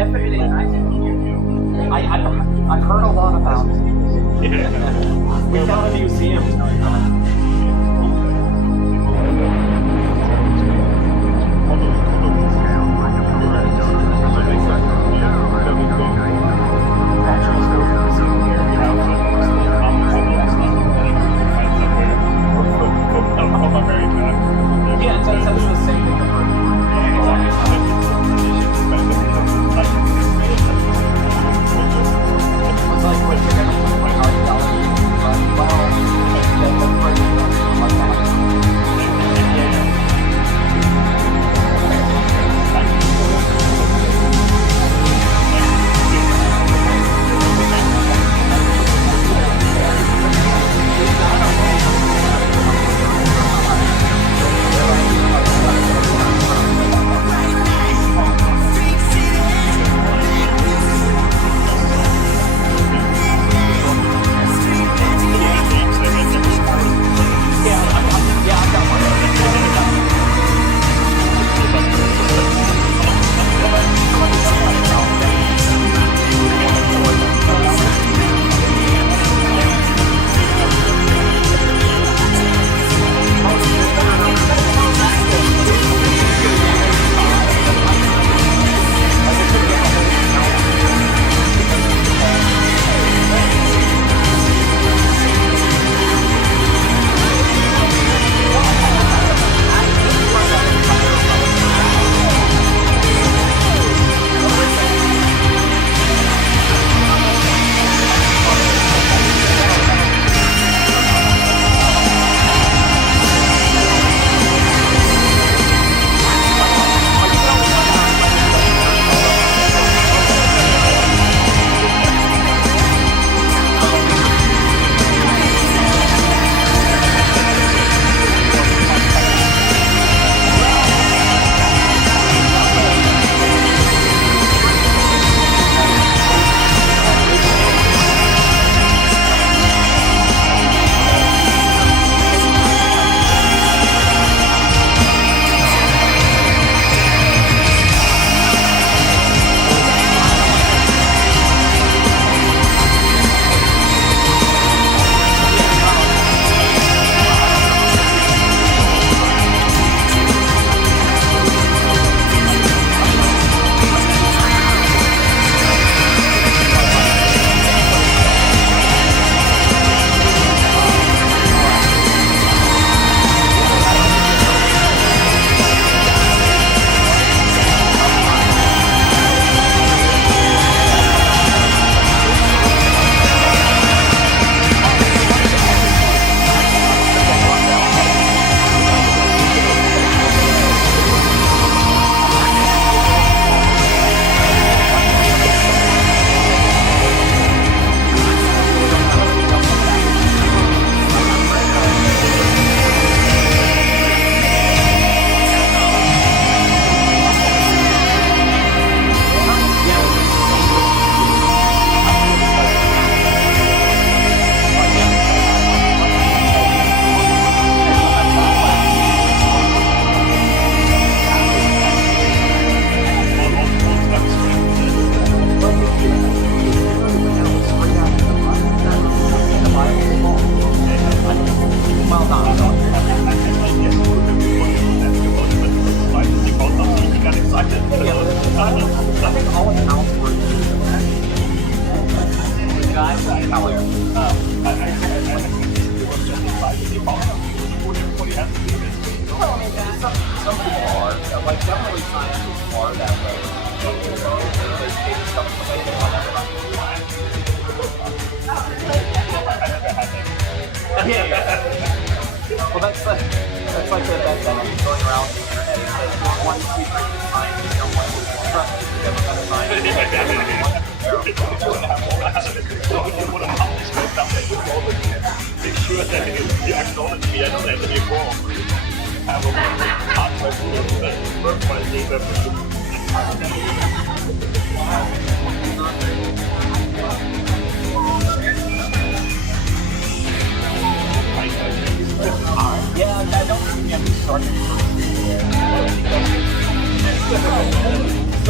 definitely. I've heard a lot about it. We found a museum. Yeah, it's essentially the same thing. It's like what you're gonna put like archaeology,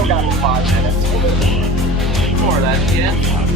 still got 5 minutes. More of that, yeah.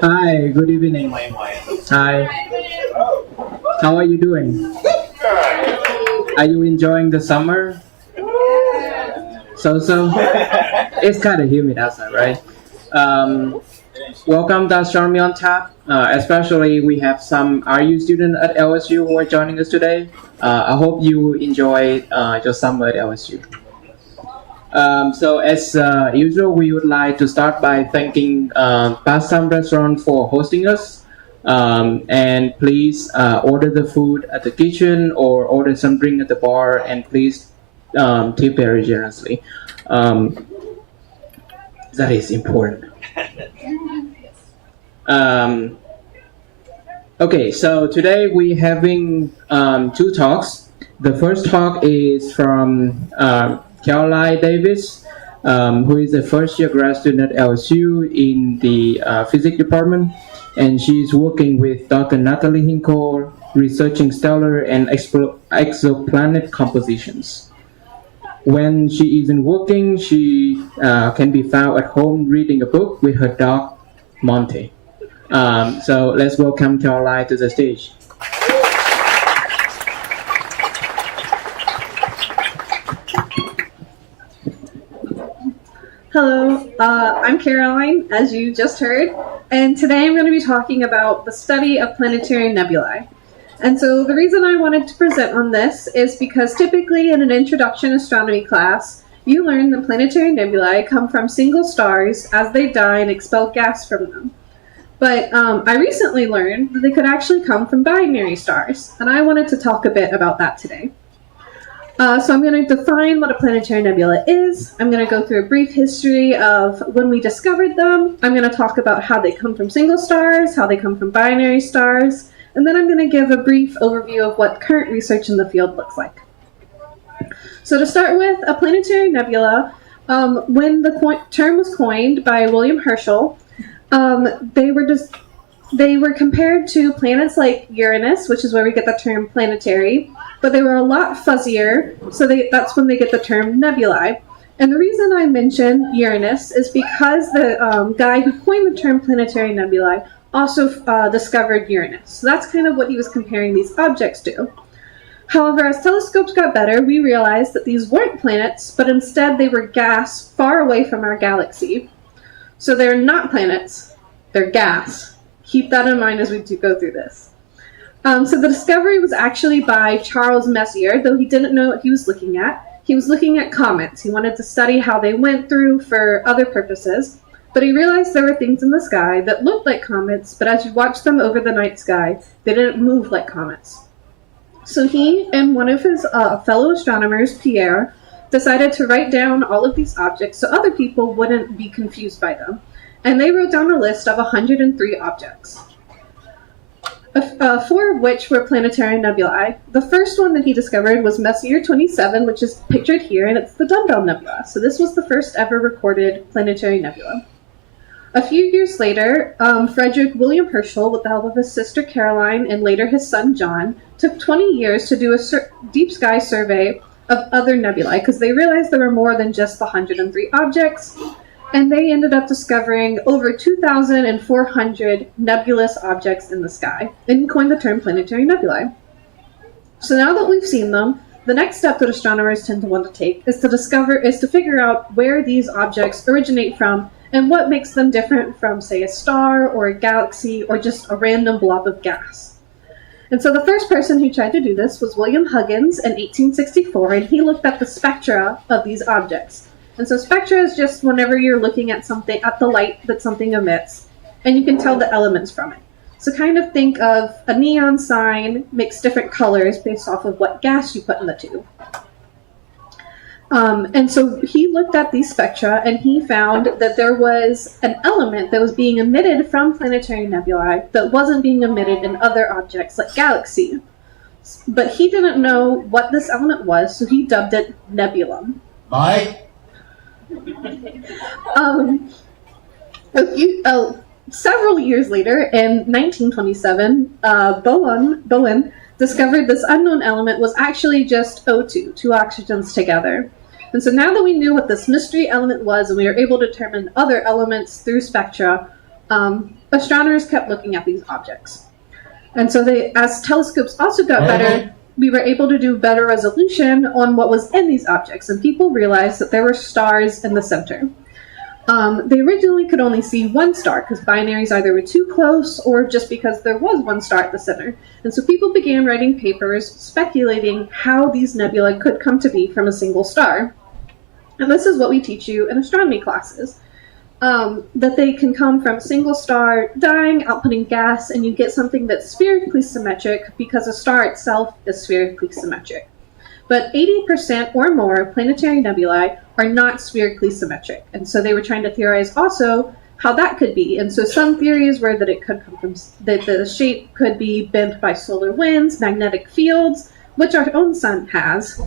Hi, good evening. Hi, how are you doing? Are you enjoying the summer? So? It's kind of humid outside, right? Um, Welcome to Astronomy on Tap. Especially, we have some RU students at LSU who are joining us today. I hope you enjoy your summer at LSU. So as usual, we would like to start by thanking Pastime Restaurant for hosting us. And please order the food at the kitchen or order some drink at the bar, and please tip very generously. Um, that is important. Um, okay, so today we're having two talks. The first talk is from Caroline Davis, who is a first year grad student at LSU in the physics department, and she's working with Dr. Natalie Hinkle, researching stellar and exoplanet compositions. When she isn't working, she can be found at home reading a book with her dog, Monty. So let's welcome Caroline to the stage. Hello, I'm Caroline, as you just heard, and today I'm going to be talking about the study of planetary nebulae. And so the reason I wanted to present on this is because typically in an introduction astronomy class, you learn that planetary nebulae come from single stars as they die and expel gas from them. But I recently learned that they could actually come from binary stars, and I wanted to talk a bit about that today. So I'm going to define what a planetary nebula is. I'm going to go through a brief history of when we discovered them. I'm going to talk about how they come from single stars, how they come from binary stars, and then I'm going to give a brief overview of what current research in the field looks like. So to start with, a planetary nebula, when the term was coined by William Herschel, they were compared to planets like Uranus, which is where we get the term planetary, but they were a lot fuzzier, so that's when they get the term nebulae. And the reason I mention Uranus is because the guy who coined the term planetary nebulae also discovered Uranus. So that's kind of what he was comparing these objects to. However, as telescopes got better, we realized that these weren't planets, but instead they were gas far away from our galaxy. So they're not planets, they're gas. Keep that in mind as we do go through this. So the discovery was actually by Charles Messier, though he didn't know what he was looking at. He was looking at comets. He wanted to study how they went through for other purposes, but he realized there were things in the sky that looked like comets, but as you watched them over the night sky, they didn't move like comets. So he and one of his fellow astronomers, Pierre, decided to write down all of these objects so other people wouldn't be confused by them. And they wrote down a list of 103 objects. 4 of which were planetary nebulae. The first one that he discovered was Messier 27, which is pictured here, and it's the Dumbbell Nebula. So this was the first ever recorded planetary nebula. A few years later, Frederick William Herschel, with the help of his sister Caroline and later his son John, took 20 years to do a deep sky survey of other nebulae because they realized there were more than just the 103 objects. And they ended up discovering over 2,400 nebulous objects in the sky and coined the term planetary nebulae. So now that we've seen them, the next step that astronomers tend to want to take is to figure out where these objects originate from and what makes them different from, say, a star or a galaxy or just a random blob of gas. And so the first person who tried to do this was William Huggins in 1864, and he looked at the spectra of these objects. And so spectra is just whenever you're looking at something, at the light that something emits, and you can tell the elements from it. So kind of think of a neon sign makes different colors based off of what gas you put in the tube. And so he looked at these spectra, and he found that there was an element that was being emitted from planetary nebulae that wasn't being emitted in other objects like galaxies. But he didn't know what this element was, so he dubbed it nebulum. Mike? Several years later, in 1927, Bowen discovered this unknown element was actually just O2, two oxygens together. And so now that we knew what this mystery element was and we were able to determine other elements through spectra, astronomers kept looking at these objects. And so as telescopes also got better, we were able to do better resolution on what was in these objects, and people realized that there were stars in the center. They originally could only see one star because binaries either were too close or just because there was one star at the center. And so people began writing papers speculating how these nebulae could come to be from a single star. And this is what we teach you in astronomy classes, that they can come from a single star dying, outputting gas, and you get something that's spherically symmetric because a star itself is spherically symmetric. But 80% or more of planetary nebulae are not spherically symmetric. And so they were trying to theorize also how that could be. And so some theories were that it could come from, that the shape could be bent by solar winds, magnetic fields, which our own sun has.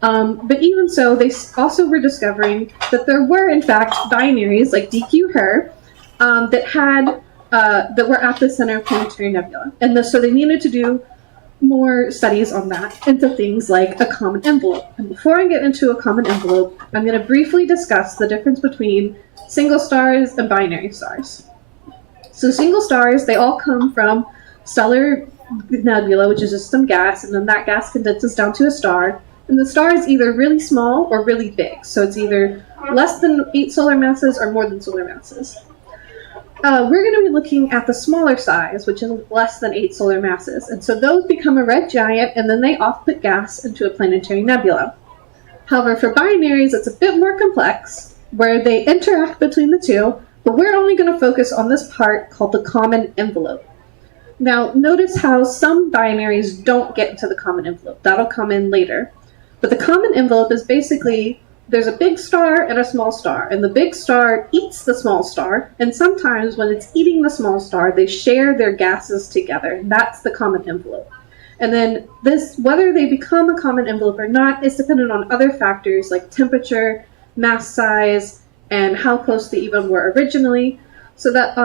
But even so, they also were discovering that there were, in fact, binaries like DQ Her that were at the center of planetary nebula. And so they needed to do more studies on that into things like a common envelope. And before I get into a common envelope, I'm going to briefly discuss the difference between single stars and binary stars. So single stars, they all come from stellar nebula, which is just some gas, and then that gas condenses down to a star. And the star is either really small or really big. So it's either less than 8 solar masses or more than solar masses. We're going to be looking at the smaller size, which is less than 8 solar masses. And so those become a red giant, and then they off-put gas into a planetary nebula. However, for binaries, it's a bit more complex, where they interact between the two, but we're only going to focus on this part called the common envelope. Now, notice how some binaries don't get into the common envelope. That'll come in later. But the common envelope is basically, there's a big star and a small star, and the big star eats the small star, and sometimes when it's eating the small star, they share their gases together, and that's the common envelope. And then this, whether they become a common envelope or not, is dependent on other factors like temperature, mass size, and how close they even were originally. So that,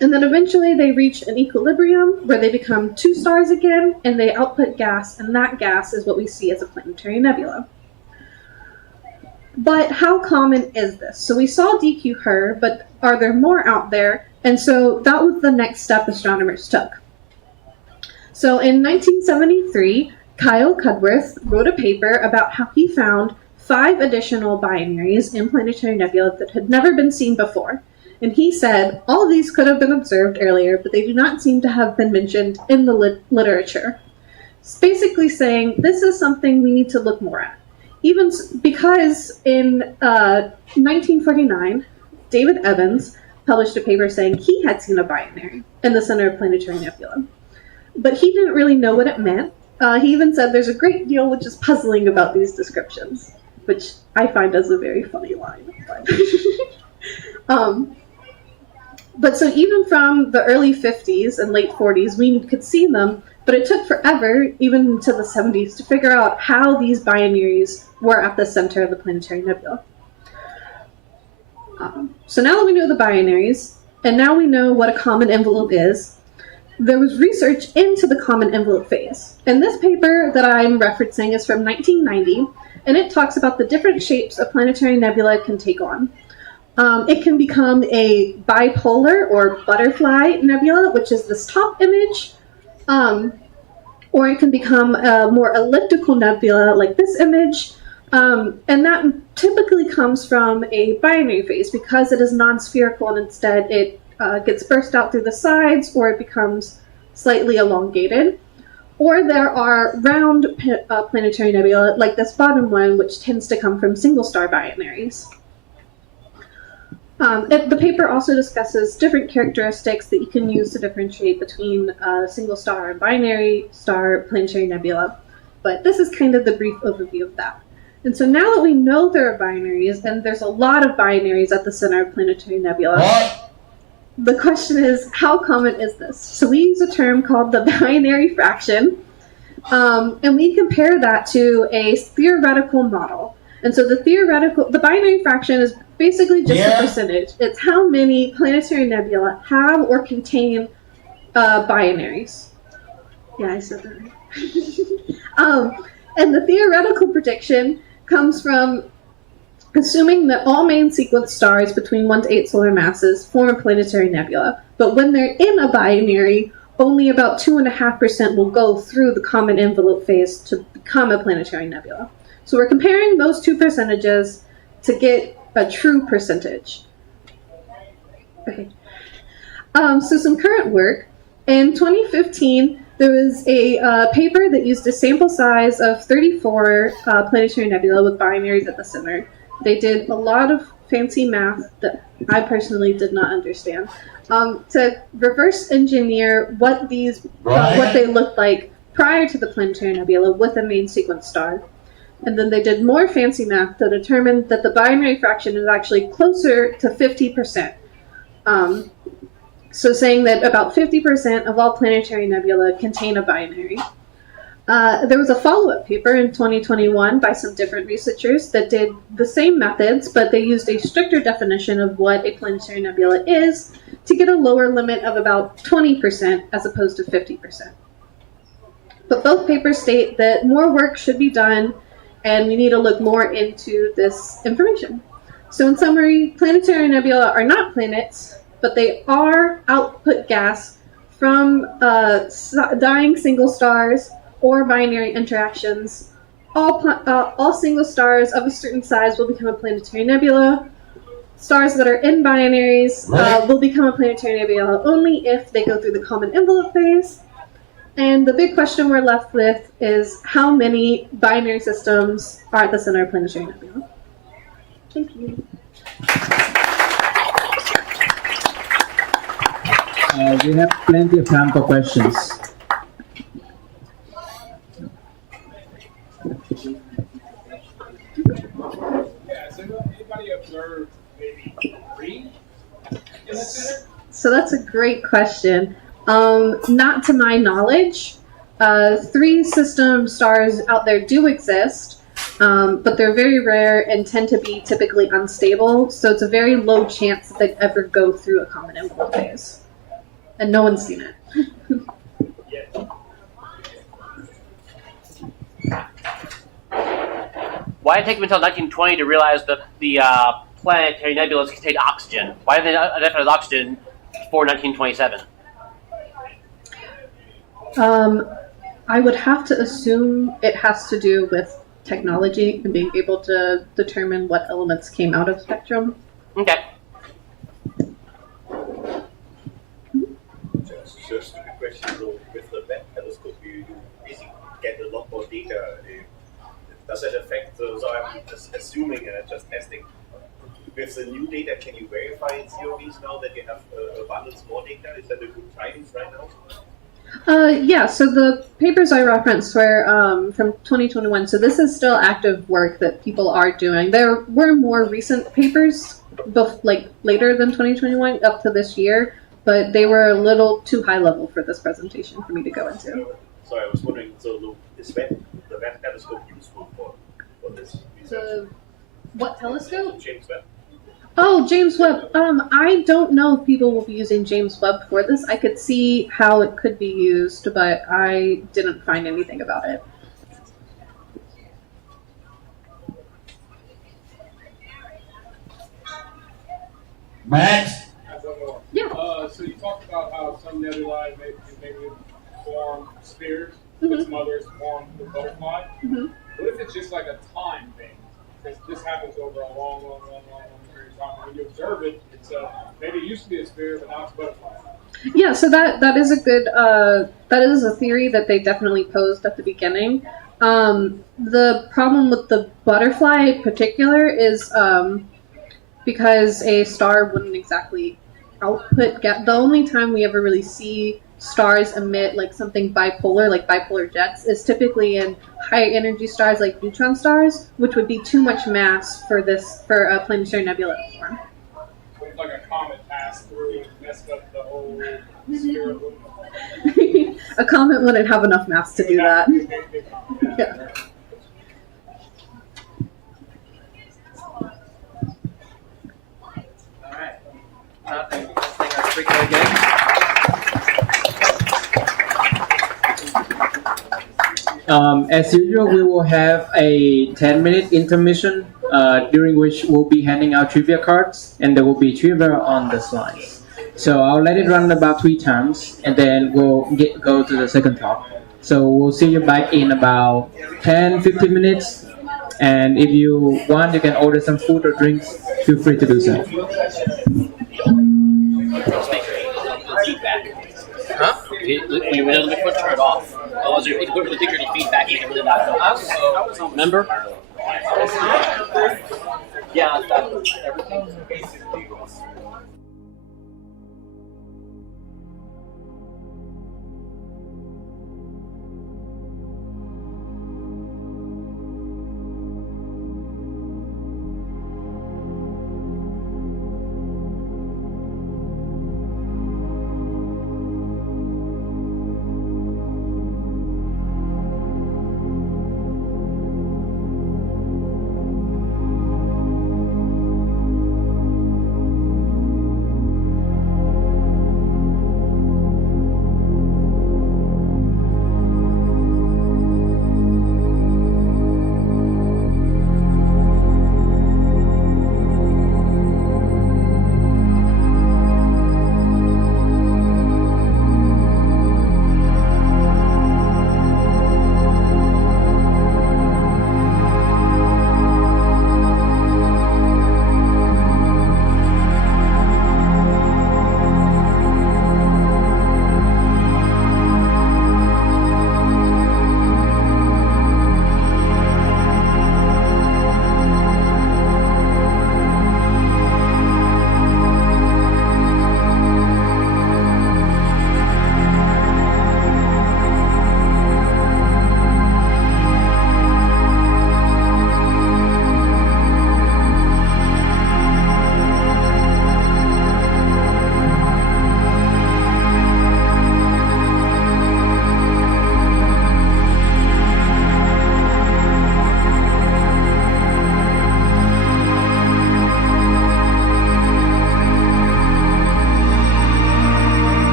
and then eventually they reach an equilibrium where they become 2 stars again, and they output gas, and that gas is what we see as a planetary nebula. But how common is this? So we saw DQ Her, but are there more out there? And so that was the next step astronomers took. So in 1973, Kyle Cudworth wrote a paper about how he found 5 additional binaries in planetary nebula that had never been seen before. And he said, all of these could have been observed earlier, but they do not seem to have been mentioned in the literature. It's basically saying, this is something we need to look more at. Even because in 1949, David Evans published a paper saying he had seen a binary in the center of planetary nebula. But he didn't really know what it meant. He even said there's a great deal which is puzzling about these descriptions, which I find as a very funny line. But so even from the early 50s and late 40s, we could see them, but it took forever, even into the 70s, to figure out how these binaries were at the center of the planetary nebula. So now that we know the binaries, and now we know what a common envelope is, there was research into the common envelope phase. And this paper that I'm referencing is from 1990, and it talks about the different shapes a planetary nebula can take on. It can become a bipolar or butterfly nebula, which is this top image, or it can become a more elliptical nebula like this image, and that typically comes from a binary phase because it is non-spherical and instead it gets burst out through the sides or it becomes slightly elongated. Or there are round planetary nebula like this bottom one, which tends to come from single-star binaries. The paper also discusses different characteristics that you can use to differentiate between single star and binary star planetary nebula, but this is kind of the brief overview of that. And so now that we know there are binaries, and there's a lot of binaries at the center of planetary nebula, the question is, how common is this? So we use a term called the binary fraction, and we compare that to a theoretical model. And so the binary fraction is basically just a percentage. It's how many planetary nebula have or contain binaries. Yeah, I said that right. And the theoretical prediction comes from assuming that all main sequence stars between 1 to 8 solar masses form a planetary nebula, but when they're in a binary, only about 2.5% will go through the common envelope phase to become a planetary nebula. So we're comparing those two percentages to get a true percentage. Okay. So some current work. In 2015, there was a paper that used a sample size of 34 planetary nebula with binaries at the center. They did a lot of fancy math that I personally did not understand to reverse engineer what they looked like prior to the planetary nebula with a main sequence star. And then they did more fancy math to determine that the binary fraction is actually closer to 50%. So saying that about 50% of all planetary nebula contain a binary. There was a follow-up paper in 2021 by some different researchers that did the same methods, but they used a stricter definition of what a planetary nebula is to get a lower limit of about 20% as opposed to 50%. But both papers state that more work should be done and we need to look more into this information. So in summary, planetary nebula are not planets, but they are output gas from dying single stars or binary interactions. All single stars of a certain size will become a planetary nebula. Stars that are in binaries will become a planetary nebula only if they go through the common envelope phase. And the big question we're left with is how many binary systems are at the center of planetary nebula? Thank you. We have plenty of time for questions. Anybody observed maybe 3 in the center? So that's a great question. Not to my knowledge. 3 system stars out there do exist, but they're very rare and tend to be typically unstable, so it's a very low chance that they'd ever go through a common envelope phase. And no one's seen it. Why did it take them until 1920 to realize that the planetary nebulas contained oxygen? Why did they not identify as oxygen before 1927? I would have to assume it has to do with technology and being able to determine what elements came out of spectrum. Okay. Just a question, so with the Webb telescope, you basically get a lot more data. Does that affect, so I'm just assuming and I'm just testing, with the new data, can you verify in theories now that you have abundance more data? Is that a good time right now? Yeah, so the papers I referenced were from 2021, so this is still active work that people are doing. There were more recent papers, like later than 2021, up to this year, but they were a little too high level for this presentation for me to go into. So I was wondering, so is the Webb telescope useful for this research? What telescope? James Webb. Oh, James Webb. I don't know if people will be using James Webb for this. I could see how it could be used, but I didn't find anything about it. Max? Yeah. So you talked about how some nebulae maybe form spheres, but some others form the butterfly. Mm-hmm. What if it's just like a time thing? Because this happens over a long period of time. When you observe it, it's maybe it used to be a sphere, but now it's a butterfly. Yeah, so that is a good that is a theory that they definitely posed at the beginning. The problem with the butterfly in particular is because a star wouldn't exactly output gas. The only time we ever really see stars emit like something bipolar, like bipolar jets, is typically in high energy stars like neutron stars, which would be too much mass for a planetary nebula to form. It's like a comet passed through and messed up the whole sphere. A comet wouldn't have enough mass to do that. Yeah. All right. Thank you. Let's thank our speaker again. As usual, we will have a 10-minute intermission during which we'll be handing out trivia cards, and there will be trivia on the slides. So I'll let it run about 3 times, and then we'll go to the second talk. So we'll see you back in about 10-15 minutes. And if you want, you can order some food or drinks. Feel free to do so. Feedback. Huh? When you're really quick, turn it off. Otherwise, you're going to think you're feedback. You can really not know. Remember? Yeah, everything.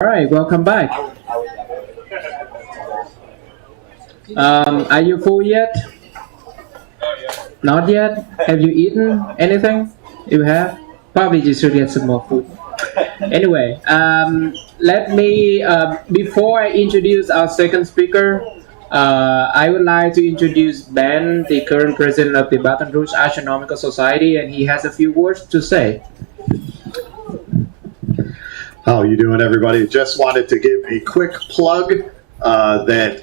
All right, welcome back. Are you full yet? Not yet? Have you eaten anything? You have? Probably you should get some more food. Anyway, let me, before I introduce our second speaker, I would like to introduce Ben, the current president of the Baton Rouge Astronomical Society, and he has a few words to say. How you doing, everybody? Just wanted to give a quick plug that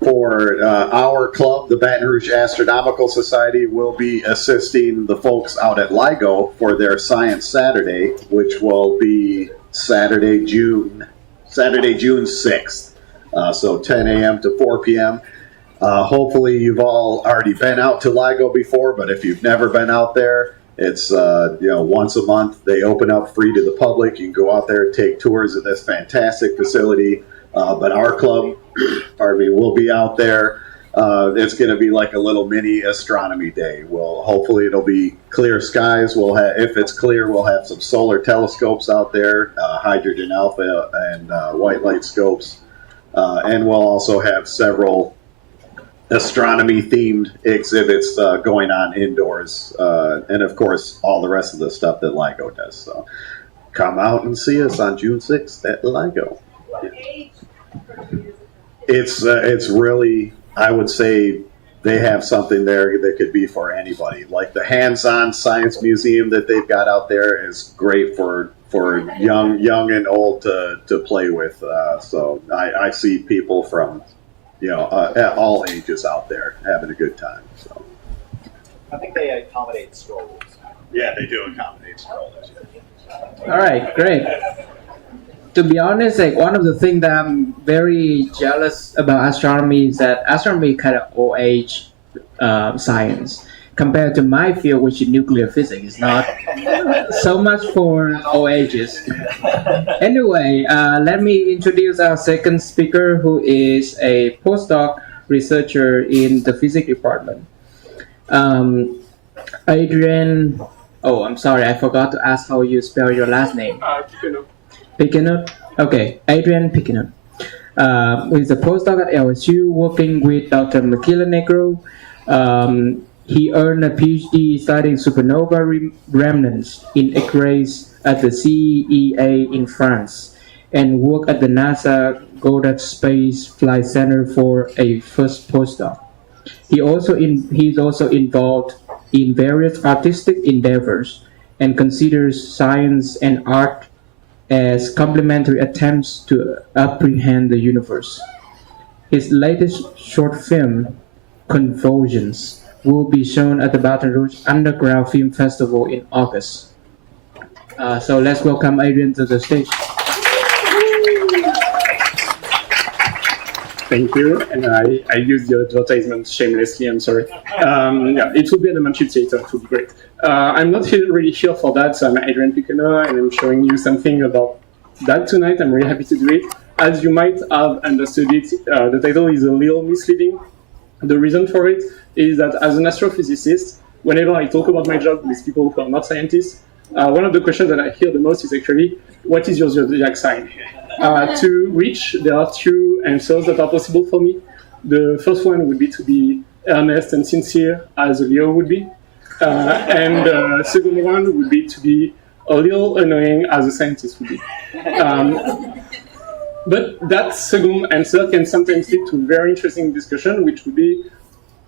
for our club, the Baton Rouge Astronomical Society, will be assisting the folks out at LIGO for their Science Saturday, which will be Saturday, June 6th. So 10 a.m. to 4 p.m. Hopefully you've all already been out to LIGO before, but if you've never been out there, it's once a month. They open up free to the public. You can go out there and take tours of this fantastic facility. But our club, will be out there. It's going to be like a little mini astronomy day. Hopefully it'll be clear skies. If it's clear, we'll have some solar telescopes out there, hydrogen alpha and white light scopes. And we'll also have several astronomy themed exhibits going on indoors, and of course all the rest of the stuff that LIGO does. So come out and see us on June 6th at LIGO. It's really, I would say they have something there that could be for anybody. Like the hands-on science museum that they've got out there is great for young and old to play with. So I see people from at all ages out there having a good time. So I think they accommodate strollers. yeah, they do accommodate strollers. All right, great. To be honest, like one of the things that I'm very jealous about astronomy is that astronomy is kind of old age science compared to my field, which is nuclear physics. It's not so much for old ages. Anyway, let me introduce our second speaker, who is a postdoc researcher in the physics department. Adrian, I'm sorry, I forgot to ask how you spell your last name. Picquenot? Okay, Adrian Picquenot. Who is a postdoc at LSU working with Dr. Negro. He earned a PhD studying supernova remnants in X-rays at the CEA in France and worked at the NASA Goddard Space Flight Center for a first postdoc. He's also involved in various artistic endeavors and considers science and art as complementary attempts to apprehend the universe. His latest short film, Convulsions, will be shown at the Baton Rouge Underground Film Festival in August. So let's welcome Adrian to the stage. Thank you, and I use the advertisement shamelessly, I'm sorry. It will be at the Manchester Theatre, it will be great. I'm not really here for that, so I'm Adrian Picquenot, and I'm showing you something about that tonight. I'm really happy to do it. As you might have understood it, the title is a little misleading. The reason for it is that as an astrophysicist, whenever I talk about my job with people who are not scientists, one of the questions that I hear the most is actually, what is your zodiac sign? To which there are two answers that are possible for me. The first one would be to be earnest and sincere, as a Leo would be. And the second one would be to be a little annoying, as a scientist would be. But that second answer can sometimes lead to a very interesting discussion, which would be,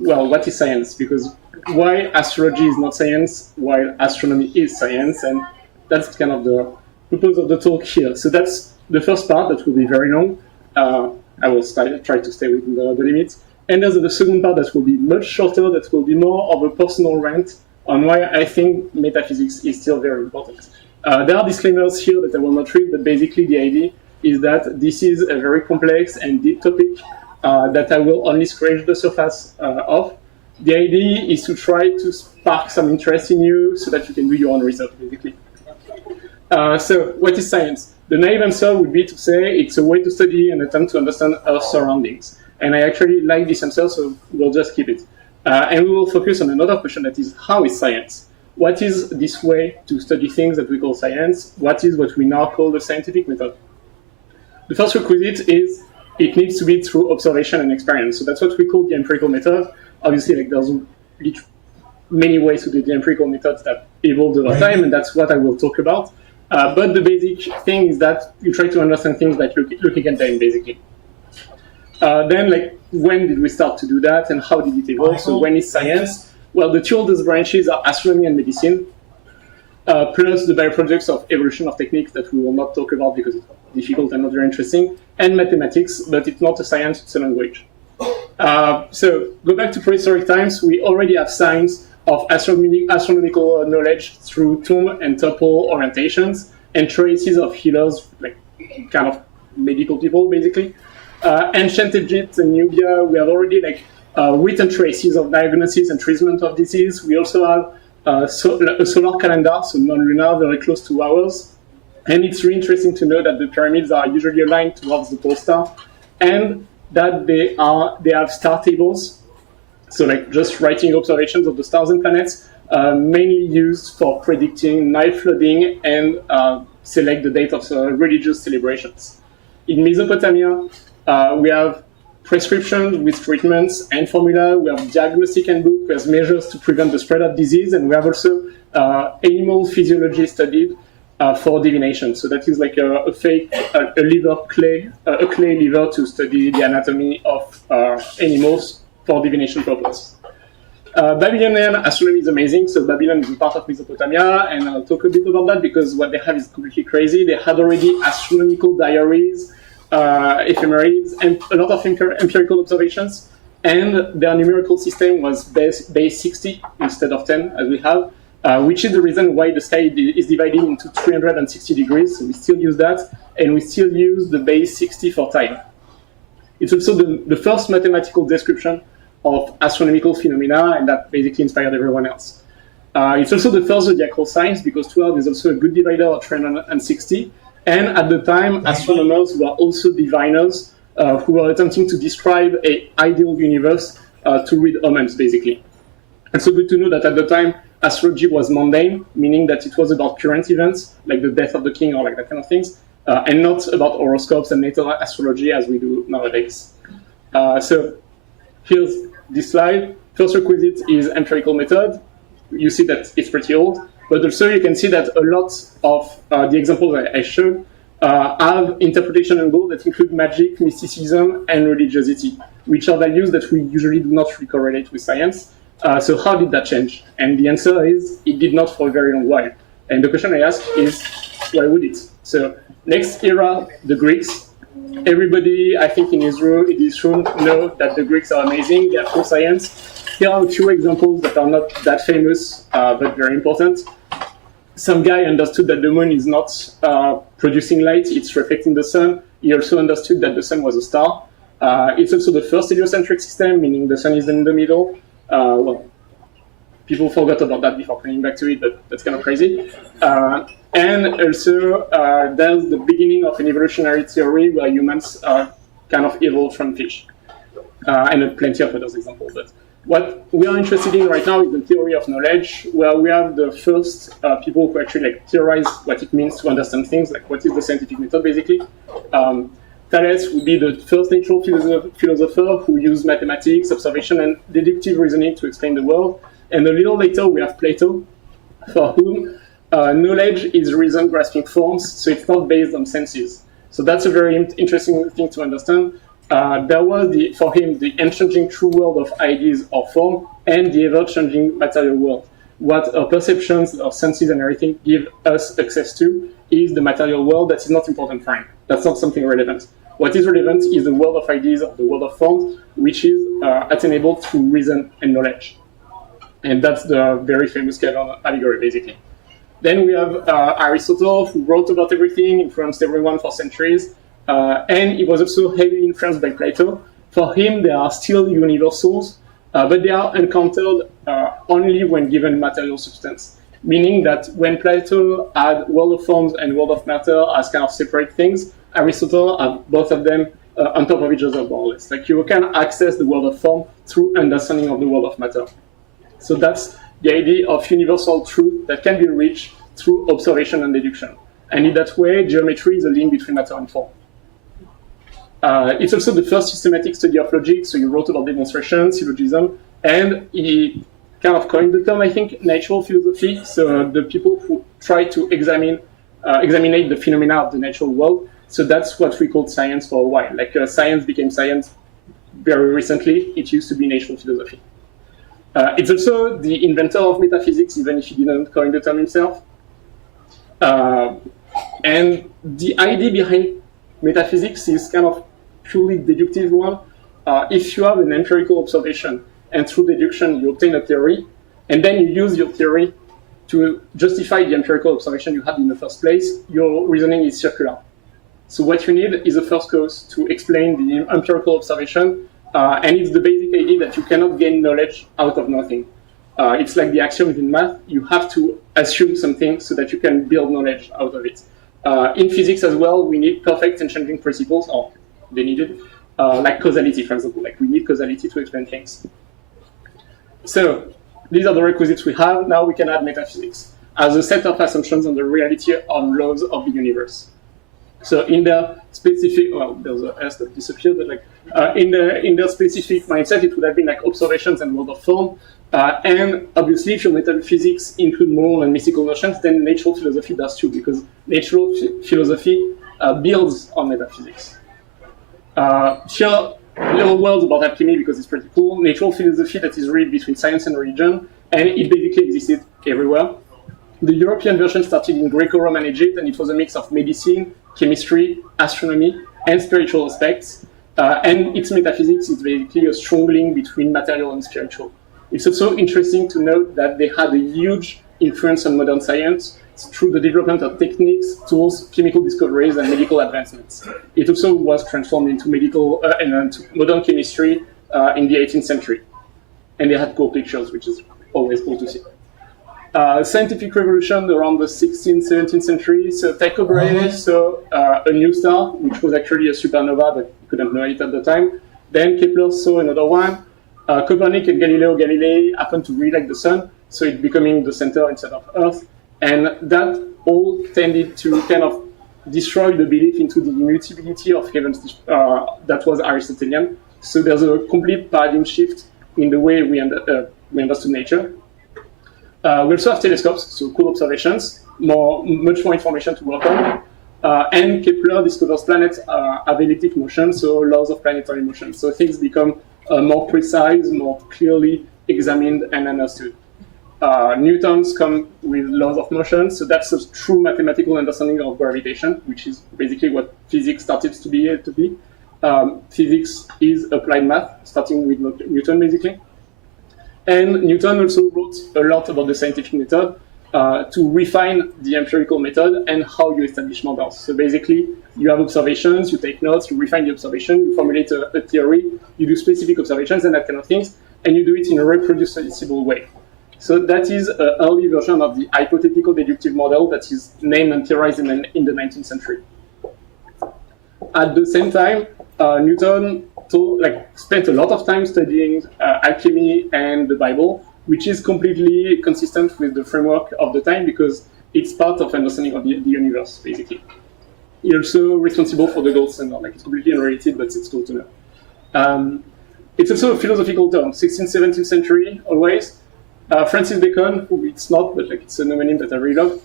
well, what is science? Because why astrology is not science, while astronomy is science, and that's kind of the purpose of the talk here. So that's the first part, that will be very long. I will try to stay within the limits. And there's the second part that will be much shorter, that will be more of a personal rant on why I think metaphysics is still very important. There are disclaimers here that I will not read, but basically the idea is that this is a very complex and deep topic that I will only scratch the surface of. The idea is to try to spark some interest in you so that you can do your own research, basically. So what is science? The naive answer would be to say it's a way to study and attempt to understand Earth's surroundings. And I actually like this answer, so we'll just keep it. And we will focus on another question, that is, how is science? What is this way to study things that we call science? What is what we now call the scientific method? the first requisite is it needs to be through observation and experience. So that's what we call the empirical method. Obviously, like there's many ways to do the empirical methods that evolved over time, and that's what I will talk about. But the basic thing is that you try to understand things by looking at them, basically. Then, like, when did we start to do that, and how did it evolve? So when is science? Well, the two oldest branches are astronomy and medicine, plus the byproducts of evolution of techniques that we will not talk about because it's difficult and not very interesting, and mathematics, but it's not a science, it's a language. So go back to prehistoric times, we already have signs of astronomical knowledge through tomb and temple orientations and traces of healers, like kind of medical people, basically. Ancient Egypt and Nubia, we have already like written traces of diagnosis and treatment of disease. We also have a solar calendar, so non-lunar, very close to ours. And it's really interesting to know that the pyramids are usually aligned towards the pole star, and that they have star tables. So like just writing observations of the stars and planets, mainly used for predicting night flooding and select the date of religious celebrations. In Mesopotamia, we have prescriptions with treatments and formula. We have diagnostic handbook with measures to prevent the spread of disease, and we have also animal physiology studied for divination. So that is like a clay liver to study the anatomy of animals for divination purpose. Babylonian astronomy is amazing. So Babylon is a part of Mesopotamia, and I'll talk a bit about that because what they have is completely crazy. They had already astronomical diaries, ephemeris, and a lot of empirical observations. And their numerical system was base 60 instead of 10, as we have, which is the reason why the sky is divided into 360 degrees. So we still use that, and we still use the base 60 for time. It's also the first mathematical description of astronomical phenomena, and that basically inspired everyone else. It's also the first zodiacal signs, because 12 is also a good divider of 360. And at the time, astronomers were also diviners who were attempting to describe an ideal universe to read omens, basically. And so good to know that at the time, astrology was mundane, meaning that it was about current events, like the death of the king or like that kind of things, and not about horoscopes and natal astrology as we do nowadays. So here's this slide. First requisite is empirical method. You see that it's pretty old, but also you can see that a lot of the examples I showed have interpretation angles that include magic, mysticism, and religiosity, which are values that we usually do not correlate with science. So how did that change? And the answer is it did not for a very long while. And the question I ask is, why would it? So next era, the Greeks. Everybody, I think, in this room know that the Greeks are amazing. They are full science. Here are a few examples that are not that famous, but very important. Some guy understood that the moon is not producing light, it's reflecting the sun. He also understood that the sun was a star. It's also the first heliocentric system, meaning the sun is in the middle. Well, people forgot about that before coming back to it, but that's kind of crazy. And also, there's the beginning of an evolutionary theory where humans kind of evolved from fish. And plenty of other examples. But what we are interested in right now is the theory of knowledge, where we have the first people who actually like theorize what it means to understand things, like what is the scientific method, basically. Thales would be the first natural philosopher who used mathematics, observation, and deductive reasoning to explain the world. And a little later, we have Plato, for whom knowledge is reason grasping forms, so it's not based on senses. So that's a very interesting thing to understand. There was, for him, the unchanging true world of ideas or form, and the ever-changing material world. What our perceptions, our senses, and everything give us access to is the material world that is not important for him. That's not something relevant. What is relevant is the world of ideas, or the world of forms, which is attainable through reason and knowledge. And that's the very famous Canon allegory, basically. Then we have Aristotle, who wrote about everything, influenced everyone for centuries, and he was also heavily influenced by Plato. For him, they are still universals, but they are encountered only when given material substance. Meaning that when Plato had world of forms and world of matter as kind of separate things, Aristotle had both of them on top of each other, more or less. Like you can access the world of form through understanding of the world of matter. So that's the idea of universal truth that can be reached through observation and deduction. And in that way, geometry is a link between matter and form. It's also the first systematic study of logic, so he wrote about demonstration, syllogism, and he kind of coined the term, I think, natural philosophy, so the people who try to examine the phenomena of the natural world. So that's what we called science for a while. Like science became science very recently. It used to be natural philosophy. It's also the inventor of metaphysics, even if he didn't coin the term himself. And the idea behind metaphysics is kind of purely deductive one. If you have an empirical observation and through deduction you obtain a theory, and then you use your theory to justify the empirical observation you had in the first place, your reasoning is circular. So what you need is a first cause to explain the empirical observation, and it's the basic idea that you cannot gain knowledge out of nothing. It's like the axiom in math, you have to assume something so that you can build knowledge out of it. In physics as well, we need perfect enchantering principles, or they needed, like causality, for example. Like we need causality to explain things. So these are the requisites we have. Now we can add metaphysics as a set of assumptions on the reality on laws of the universe. So in the specific, well, there's a S that disappeared, but like in the specific mindset, it would have been like observations and world of form. And obviously, if your metaphysics include moral and mystical notions, then natural philosophy does too, because natural philosophy builds on metaphysics. Here, little words about alchemy because it's pretty cool. Natural philosophy that is read between science and religion, and it basically existed everywhere. The European version started in Greco-Roman Egypt, and it was a mix of medicine, chemistry, astronomy, and spiritual aspects. And its metaphysics is basically a strong link between material and spiritual. It's also interesting to note that they had a huge influence on modern science through the development of techniques, tools, chemical discoveries, and medical advancements. It also was transformed into medical and into modern chemistry in the 18th century. And they had cool pictures, which is always cool to see. Scientific revolution around the 16th, 17th century. So Tycho Brahe saw a new star, which was actually a supernova, but you couldn't know it at the time. Then Kepler saw another one. Copernic and Galileo Galilei happened to really like the sun, so it becoming the center instead of Earth. And that all tended to kind of destroy the belief into the immutability of heavens that was Aristotelian. So there's a complete paradigm shift in the way we understood nature. We also have telescopes, so cool observations, much more information to work on. And Kepler discovers planets have elliptic motion, so laws of planetary motion. So things become more precise, more clearly examined and understood. Newtons come with laws of motion, so that's a true mathematical understanding of gravitation, which is basically what physics started to be. Physics is applied math, starting with Newton, basically. And Newton also wrote a lot about the scientific method to refine the empirical method and how you establish models. So basically, you have observations, you take notes, you refine the observation, you formulate a theory, you do specific observations and that kind of things, and you do it in a reproducible way. So that is an early version of the hypothetical deductive model that is named and theorized in the 19th century. At the same time, Newton spent a lot of time studying alchemy and the Bible, which is completely consistent with the framework of the time because it's part of understanding of the universe, basically. He's also responsible for the gold standard. Like it's completely unrelated, but it's cool to know. It's also a philosophical term, 16th, 17th century, always. Francis Bacon, who it's not, but like it's a homonym that I really love,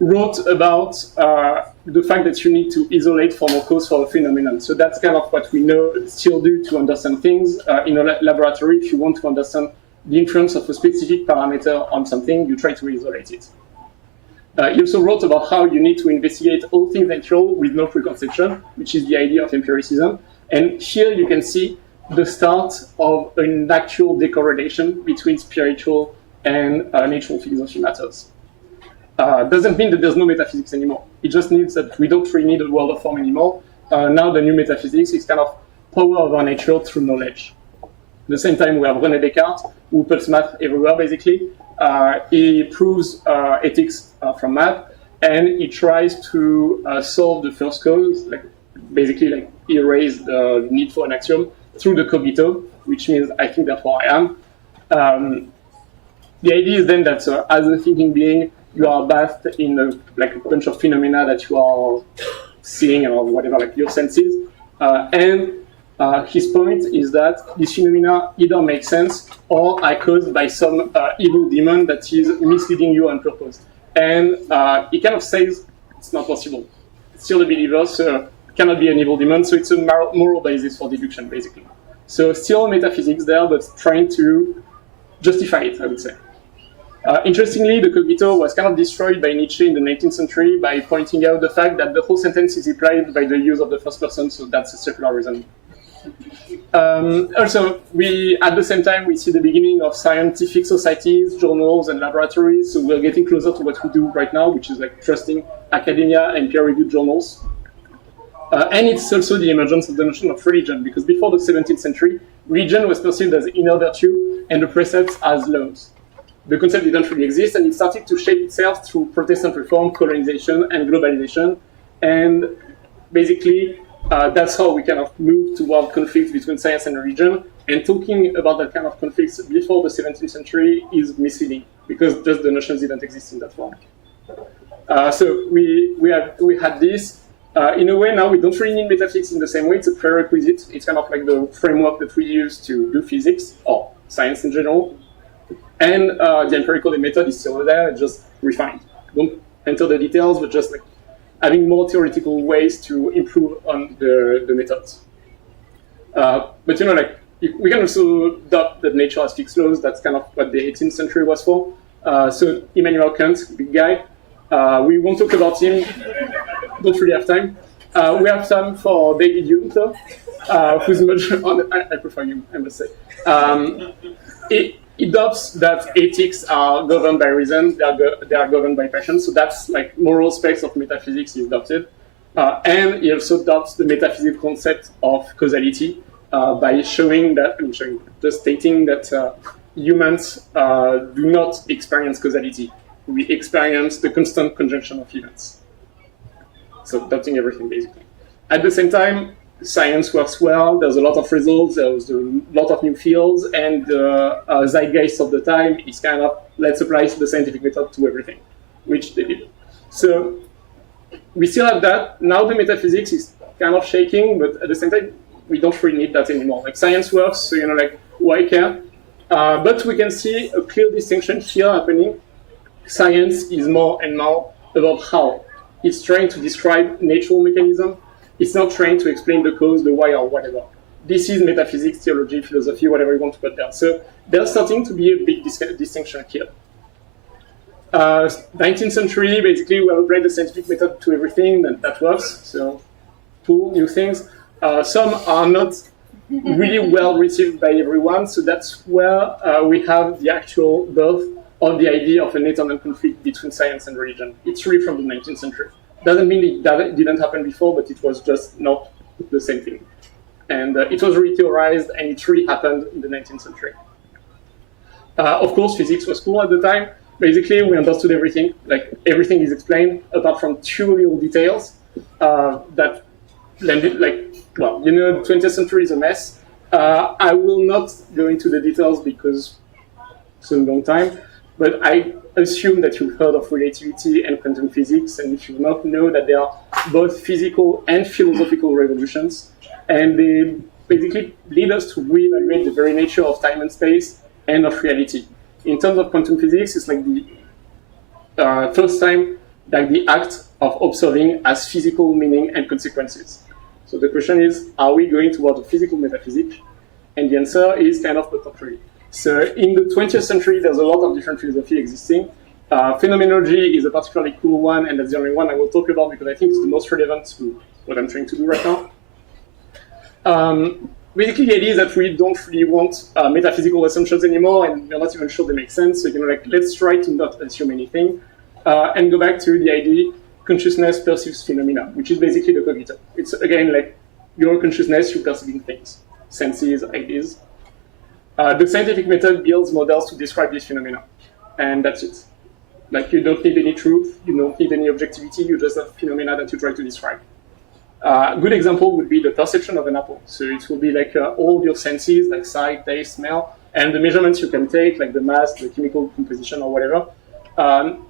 wrote about the fact that you need to isolate formal cause for a phenomenon. So that's kind of what we still do to understand things. In a laboratory, if you want to understand the influence of a specific parameter on something, you try to isolate it. He also wrote about how you need to investigate all things natural with no preconception, which is the idea of empiricism. And here you can see the start of an actual decorrelation between spiritual and natural philosophy matters. Doesn't mean that there's no metaphysics anymore. It just means that we don't really need a world of form anymore. Now the new metaphysics is kind of power of our nature through knowledge. At the same time, we have René Descartes, who puts math everywhere, basically. He proves ethics from math, and he tries to solve the first cause, basically erase the need for an axiom through the cogito, which means I think, therefore I am. The idea is then that as a thinking being, you are bathed in a bunch of phenomena that you are seeing or whatever, like your senses. His point is that these phenomena either make sense or are caused by some evil demon that is misleading you on purpose. And he kind of says it's not possible. It's still a believer, so it cannot be an evil demon, so it's a moral basis for deduction, basically. So still metaphysics there, but trying to justify it, I would say. Interestingly, the cogito was kind of destroyed by Nietzsche in the 19th century by pointing out the fact that the whole sentence is implied by the use of the first person, so that's a circular reason. Also, at the same time, we see the beginning of scientific societies, journals, and laboratories, so we're getting closer to what we do right now, which is like trusting academia and peer-reviewed journals. And it's also the emergence of the notion of religion, because before the 17th century, religion was perceived as inner virtue and the precepts as laws. The concept didn't really exist, and it started to shape itself through Protestant reform, colonization, and globalization. And basically, that's how we kind of move toward conflicts between science and religion. And talking about that kind of conflicts before the 17th century is misleading, because just the notions didn't exist in that form. So we had this. In a way, now we don't really need metaphysics in the same way. It's a prerequisite. It's kind of like the framework that we use to do physics, or science in general. And the empirical method is still there, just refined. Don't enter the details, but just like having more theoretical ways to improve on the methods. But you know, like we can also doubt that nature has fixed laws. That's kind of what the 18th century was for. So Immanuel Kant, big guy. We won't talk about him. Don't really have time. We have time for David Hume, though, who's much on. I prefer Hume, I must say. It adopts that ethics are governed by reason, they are governed by passion, so that's like moral aspects of metaphysics he adopted. And he also adopts the metaphysical concept of causality by just stating that humans do not experience causality. We experience the constant conjunction of events. So adopting everything, basically. At the same time, science works well, there's a lot of results, there's a lot of new fields, and the zeitgeist of the time is kind of, let's apply the scientific method to everything, which they did. So we still have that. Now the metaphysics is kind of shaking, but at the same time, we don't really need that anymore. Like science works, so you know, like, why care? But we can see a clear distinction here happening. Science is more and more about how. It's trying to describe natural mechanism. It's not trying to explain the cause, the why, or whatever. This is metaphysics, theology, philosophy, whatever you want to put there. So there's starting to be a big distinction here. 19th century, basically, we have applied the scientific method to everything, and that works. So, cool, new things. Some are not really well received by everyone, so that's where we have the actual birth of the idea of an eternal conflict between science and religion. It's really from the 19th century. Doesn't mean it didn't happen before, but it was just not the same thing. And it was really theorized, and it really happened in the 19th century. Of course, physics was cool at the time. Basically, we understood everything. Like, everything is explained, apart from two little details that landed, like, well, you know, the 20th century is a mess. I will not go into the details because it's a long time, but I assume that you've heard of relativity and quantum physics, and if you not know that they are both physical and philosophical revolutions, and they basically lead us to reevaluate the very nature of time and space and of reality. In terms of quantum physics, it's like the first time that the act of observing has physical meaning and consequences. So the question is, are we going towards a physical metaphysics? And the answer is kind of potentially. So in the 20th century, there's a lot of different philosophy existing. Phenomenology is a particularly cool one, and that's the only one I will talk about because I think it's the most relevant to what I'm trying to do right now. Basically, the idea is that we don't really want metaphysical assumptions anymore, and we're not even sure they make sense. So, you know, like, let's try to not assume anything, and go back to the idea consciousness perceives phenomena, which is basically the cogito. It's again like your consciousness, you're perceiving things, senses, ideas. The scientific method builds models to describe these phenomena, and that's it. Like, you don't need any truth, you don't need any objectivity, you just have phenomena that you try to describe. A good example would be the perception of an apple. So it will be like all your senses, like sight, taste, smell, and the measurements you can take, like the mass, the chemical composition, or whatever.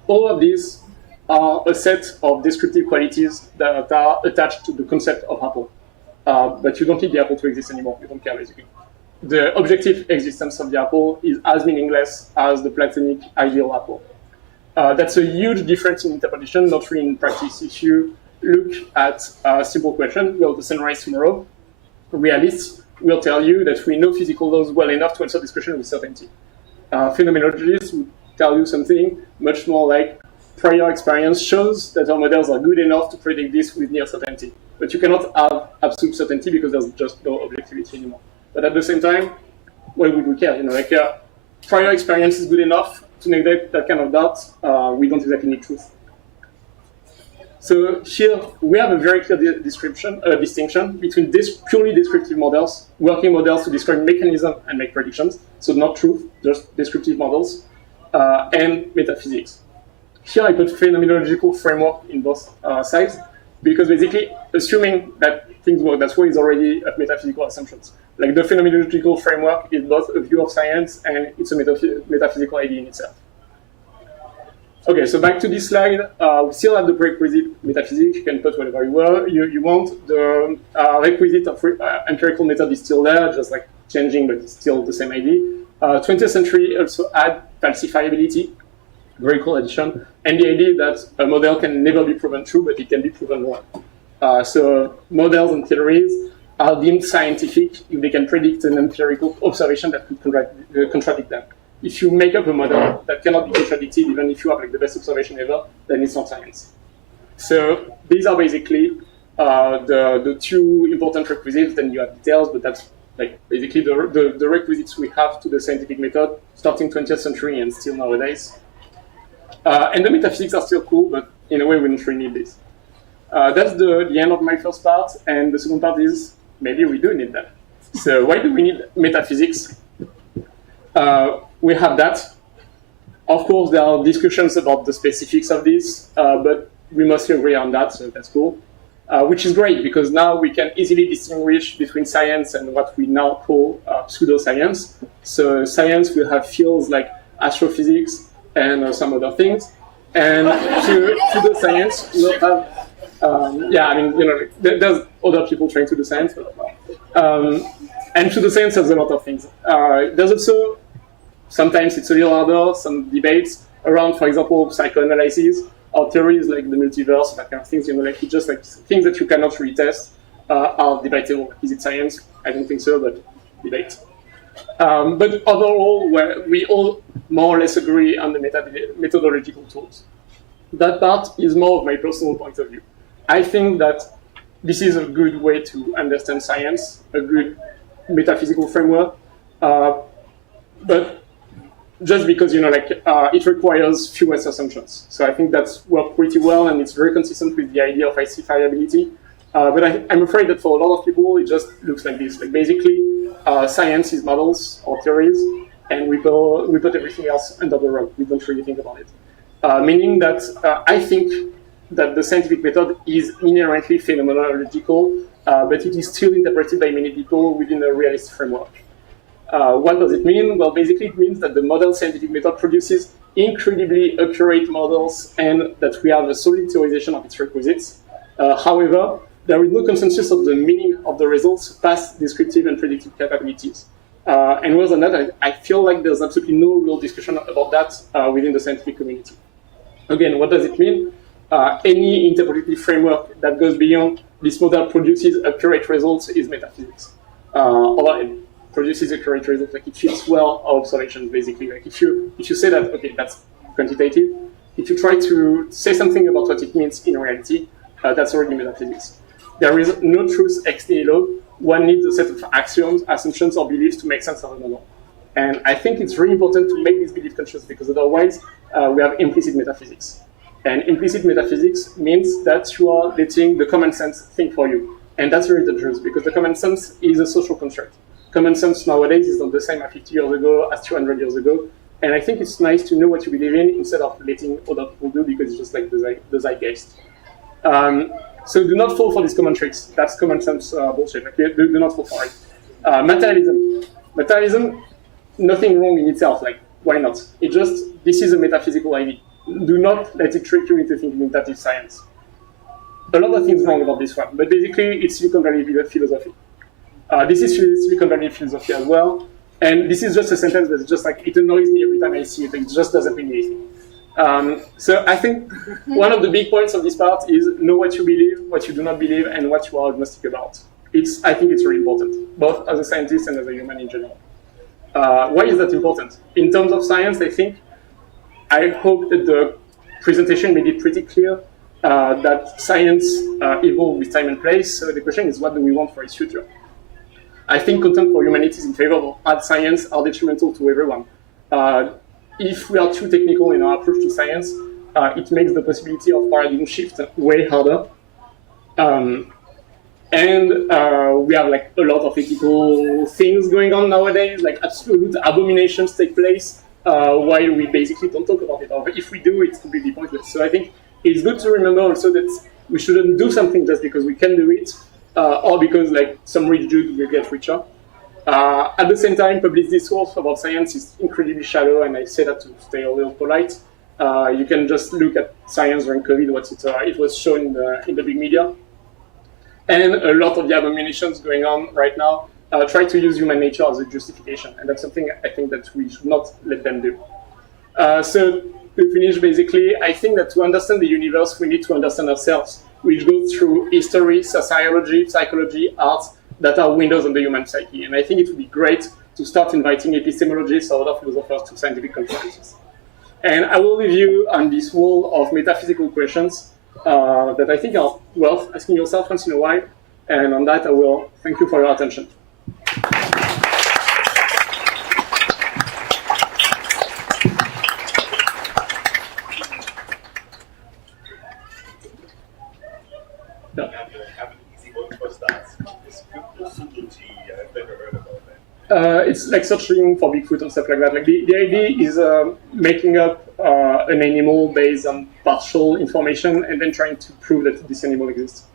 All of these are a set of descriptive qualities that are attached to the concept of apple. But you don't need the apple to exist anymore. You don't care, basically. The objective existence of the apple is as meaningless as the Platonic ideal apple. That's a huge difference in interpretation, not really in practice. If you look at a simple question, will the sun rise tomorrow? Realists will tell you that we know physical laws well enough to answer this question with certainty. Phenomenologists would tell you something much more like prior experience shows that our models are good enough to predict this with near certainty. But you cannot have absolute certainty because there's just no objectivity anymore. But at the same time, why would we care? Prior experience is good enough to neglect that kind of doubt. We don't exactly need truth. So here we have a very clear distinction between purely descriptive models, working models to describe mechanism and make predictions, so not truth, just descriptive models, and metaphysics. Here I put phenomenological framework in both sides, because basically assuming that things work that way is already a metaphysical assumptions. Like the phenomenological framework is both a view of science and it's a metaphysical idea in itself. Okay, so back to this slide. We still have the prerequisite metaphysics. You can put whatever you want. The requisite of empirical method is still there, just like changing, but it's still the same idea. 20th century also add falsifiability, very cool addition, and the idea that a model can never be proven true, but it can be proven wrong. So models and theories are deemed scientific if they can predict an empirical observation that could contradict them. If you make up a model that cannot be contradicted, even if you have like the best observation ever, then it's not science. So these are basically the two important requisites. Then you have details, but that's like basically the requisites we have to the scientific method, starting 20th century and still nowadays. And the metaphysics are still cool, but in a way we don't really need this. That's the end of my first part, and the second part is maybe we do need that. So why do we need metaphysics? We have that. Of course, there are discussions about the specifics of this, but we mostly agree on that, so that's cool. Which is great, because now we can easily distinguish between science and what we now call pseudoscience. So science will have fields like astrophysics and some other things. And pseudoscience will have, there's other people trying to do science, but and pseudoscience has a lot of things. There's also, sometimes it's a little harder, some debates around, for example, psychoanalysis or theories like the multiverse, that kind of things, like it's just like things that you cannot really test are debatable. Is it science? I don't think so, but debate. But overall, we all more or less agree on the methodological tools. That part is more of my personal point of view. I think that this is a good way to understand science, a good metaphysical framework, but just because, it requires fewest assumptions. So I think that's worked pretty well, and it's very consistent with the idea of falsifiability. But I'm afraid that for a lot of people, it just looks like this. Like basically, science is models or theories, and we put everything else under the rug. We don't really think about it. Meaning that I think that the scientific method is inherently phenomenological, but it is still interpreted by many people within a realist framework. What does it mean? Well, basically it means that the modern scientific method produces incredibly accurate models and that we have a solid theorization of its requisites. However, there is no consensus of the meaning of the results past descriptive and predictive capabilities. And worse than that, I feel like there's absolutely no real discussion about that within the scientific community. Again, what does it mean? Any interpretative framework that goes beyond this model produces accurate results is metaphysics. Or it produces accurate results, like it fits well our observations, basically. Like if you say that, okay, that's quantitative, if you try to say something about what it means in reality, that's already metaphysics. There is no truth ex nihilo. One needs a set of axioms, assumptions, or beliefs to make sense of a model. And I think it's very important to make this belief conscious, because otherwise we have implicit metaphysics. And implicit metaphysics means that you are letting the common sense think for you. And that's very dangerous, because the common sense is a social construct. Common sense nowadays is not the same as 50 years ago, as 200 years ago. And I think it's nice to know what you believe in instead of letting other people do, because it's just like the zeitgeist. So do not fall for these common tricks. That's common sense bullshit. Like, do not fall for it. Materialism, nothing wrong in itself. Like, why not? This is a metaphysical idea. do not let it trick you into thinking that it's science. A lot of things wrong about this one, but basically it's Silicon Valley philosophy. This is Silicon Valley philosophy as well, and this is just a sentence that's just like, it annoys me every time I see it, it just doesn't mean anything. So I think one of the big points of this part is know what you believe, what you do not believe, and what you are agnostic about. I think it's really important, both as a scientist and as a human in general. Why is that important? In terms of science, I hope that the presentation made it pretty clear that science evolves with time and place. So the question is, what do we want for its future? I think contempt for humanity is in favor of hard science are detrimental to everyone. If we are too technical in our approach to science, it makes the possibility of paradigm shift way harder. And we have like a lot of ethical things going on nowadays, like absolute abominations take place while we basically don't talk about it. Or if we do, it's completely pointless. So I think it's good to remember also that we shouldn't do something just because we can do it, or because like some rich dude will get richer. At the same time, public discourse about science is incredibly shallow, and I say that to stay a little polite. You can just look at science during COVID, it was shown in the big media. And a lot of the abominations going on right now try to use human nature as a justification, and that's something I think that we should not let them do. So to finish, basically, I think that to understand the universe, we need to understand ourselves, which goes through history, sociology, psychology, art, that are windows on the human psyche. And I think it would be great to start inviting epistemologists or other philosophers to scientific conferences. And I will leave you on this wall of metaphysical questions that I think are worth asking yourself once in a while. And on that, I will thank you for your attention. Yeah. It's like searching for Bigfoot and stuff like that. Like the idea is making up an animal based on partial information and then trying to prove that this animal exists.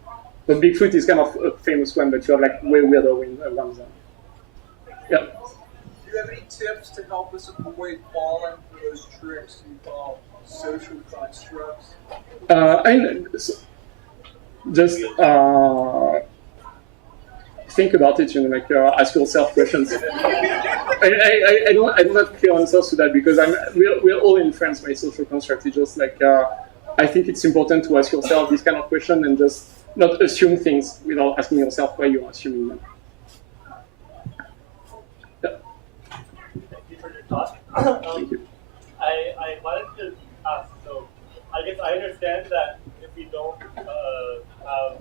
But Bigfoot is kind of a famous one, but you have like way weirder ones. Yeah. Do you have any tips to help us avoid falling for those tricks you call social constructs? Just think about it, like ask yourself questions. I don't have clear answers to that because we're all influenced by social constructs. It's just like I think it's important to ask yourself this kind of question and just not assume things without asking yourself why you're assuming them. Yeah. Thank you for your talk. Thank you. I wanted to ask, so I guess I understand that if we don't have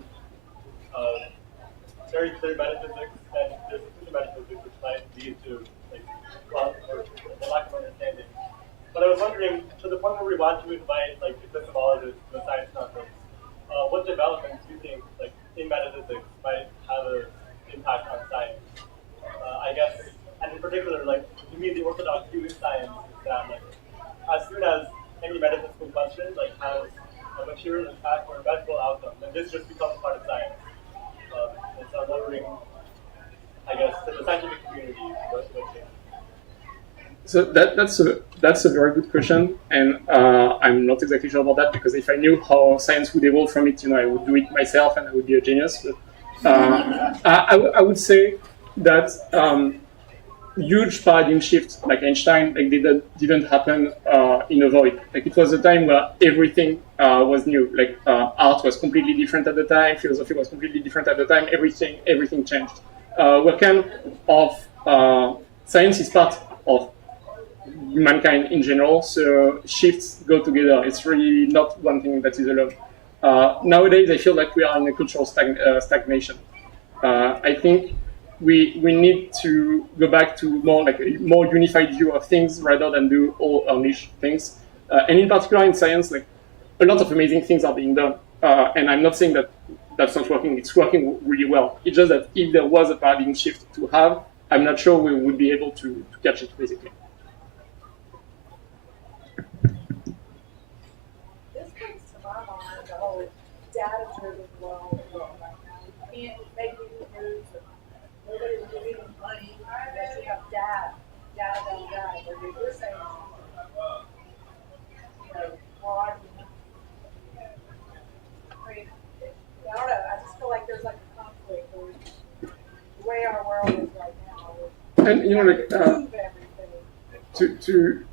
very clear metaphysics, then there's a metaphysics which might lead to like or a lack of understanding. But I was wondering, to the point where we want to invite like epistemologists to the science conference, what developments do you think like in metaphysics might have an impact on science? I guess, and in particular, like to me, the orthodox view in science is that like as soon as any metaphysical question like has a material impact or a measurable outcome, then this just becomes part of science. And so I'm wondering, I guess, to the scientific community, what changes? So that's a very good question, and I'm not exactly sure about that because if I knew how science would evolve from it, I would do it myself and I would be a genius. But I would say that huge paradigm shift like Einstein, like didn't happen in a void. Like it was a time where everything was new. Like art was completely different at the time, philosophy was completely different at the time. Everything changed. We're kind of science is part of mankind in general, so shifts go together. It's really not one thing that is alone. Nowadays, I feel like we are in a cultural stagnation. I think we need to go back to more unified view of things rather than do all our niche things. And in particular in science, like a lot of amazing things are being done. And I'm not saying that that's not working. It's working really well. It's just that if there was a paradigm shift to have, I'm not sure we would be able to catch it, basically. This comes to my mind, the whole data-driven world right now. You can't make any moves. Nobody will give you money unless you have data. Data. Where you're saying, And you know, like Prove everything.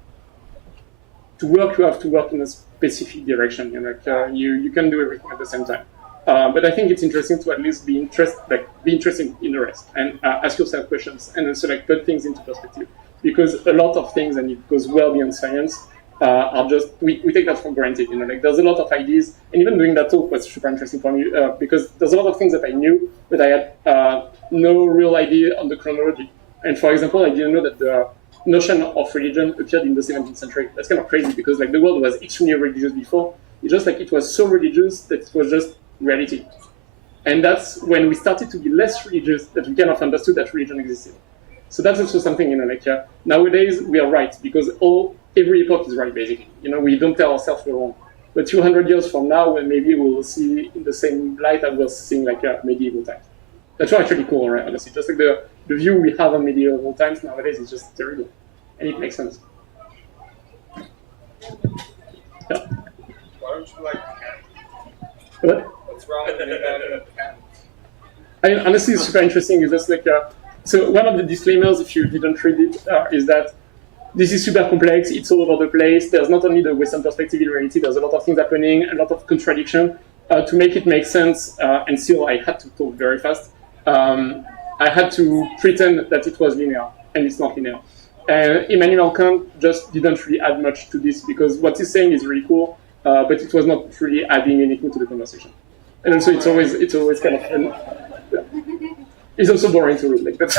to work, you have to work in a specific direction. You know, like you can do everything at the same time. But I think it's interesting to at least be interested in the rest and ask yourself questions and also like put things into perspective. Because a lot of things, and it goes well beyond science, are just we take that for granted. You know, like there's a lot of ideas, and even doing that talk was super interesting for me because there's a lot of things that I knew, but I had no real idea on the chronology. And for example, I didn't know that the notion of religion appeared in the 17th century. That's kind of crazy because like the world was extremely religious before. It's just like it was so religious that it was just reality. And that's when we started to be less religious that we kind of understood that religion existed. So that's also something, you know, like nowadays we are right because every epoch is right basically. You know, we don't tell ourselves we're wrong. But 200 years from now, when maybe we'll see in the same light that we're seeing like medieval times. That's actually cool, right? Honestly, just like the view we have on medieval times nowadays is just terrible, and it makes sense. Yeah. Why don't you like What? what's wrong with that account? I mean, honestly, it's super interesting. It's just like so. One of the disclaimers, if you didn't read it, is that this is super complex. It's all over the place. There's not only the Western perspective in reality. There's a lot of things happening, a lot of contradiction. To make it make sense, and still, I had to talk very fast. I had to pretend that it was linear, and it's not linear. And Immanuel Kant just didn't really add much to this because what he's saying is really cool, but it was not really adding anything to the conversation. And also, it's always kind of fun. Yeah. It's also boring to read. Like that's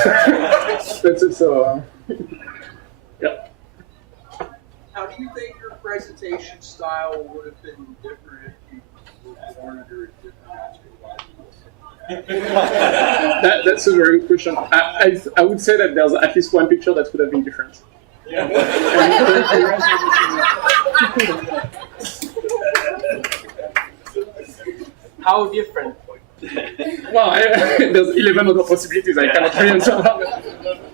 that's also yeah. How do you think your presentation style would have been different if you were born under a different astrology? That's a very good question. I would say that there's at least one picture that would have been different. Yeah. How different? Well, there's 11 other possibilities. I cannot really answer that.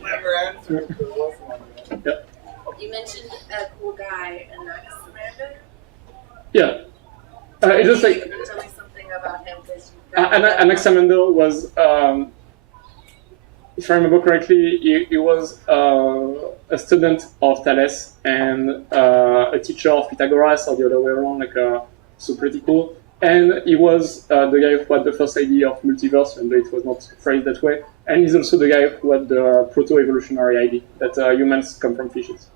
Never answered. There was one. Yeah. You mentioned a cool guy, Anaximander. Yeah. It's just like Can you tell me something about him? Anaximander was, if I remember correctly, he was a student of Thales and a teacher of Pythagoras, or the other way around. Like, so pretty cool. And he was the guy who had the first idea of multiverse, and it was not phrased that way. And he's also the guy who had the proto-evolutionary idea that humans come from fishes.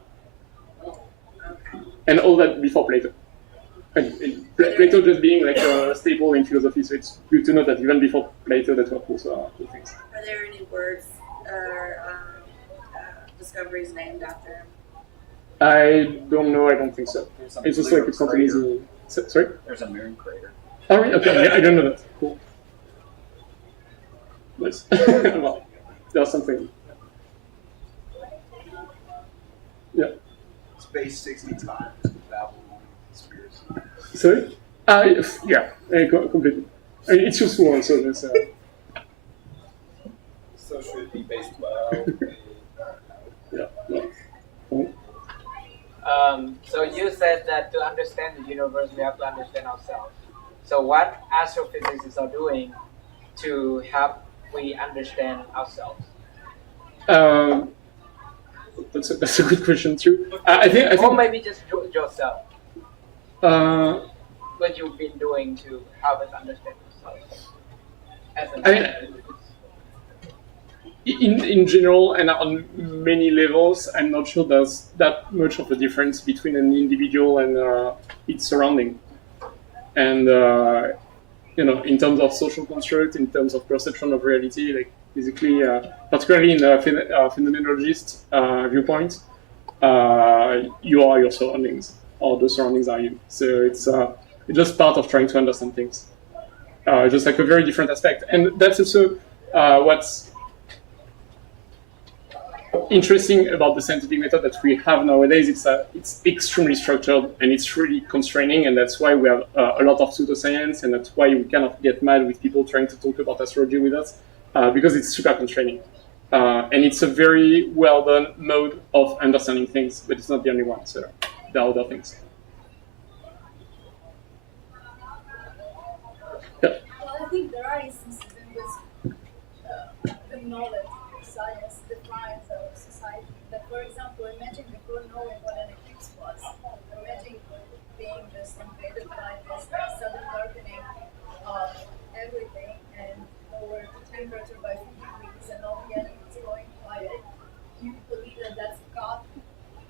And all that before Plato. And Plato just being like a staple in philosophy, so it's good to know that even before Plato, that were also cool things. Are there any words or discoveries named after him? I don't know. I don't think so. It's just like it's not an easy. Sorry. There's a moon crater. Oh, really? Okay. Yeah, I don't know that. Cool. Nice. Well, there's something. Yeah. Space 60 times without conspiracy. Sorry? Yeah, completely. I mean, it's useful also. This, So should it be base 12? yeah. No. So you said that to understand the universe, we have to understand ourselves. So what astrophysicists are doing to help we understand ourselves? That's a good question too. I think. Or maybe just yourself. What you've been doing to help us understand ourselves. In general and on many levels, I'm not sure there's that much of a difference between an individual and its surrounding. And in terms of social construct, in terms of perception of reality, like basically, particularly in a phenomenologist viewpoint, you are your surroundings, or the surroundings are you. So it's just part of trying to understand things. Just like a very different aspect, and that's also what's interesting about the scientific method that we have nowadays. It's extremely structured and it's really constraining, and that's why we have a lot of pseudoscience, and that's why we cannot get mad with people trying to talk about astrology with us, because it's super constraining. And it's a very well done mode of understanding things, but it's not the only one, so there are other things. Yeah. Well, I think there are instances in which the knowledge, science defines ourselves temperature by 50 degrees and all the animals going quiet, you believe that that's God?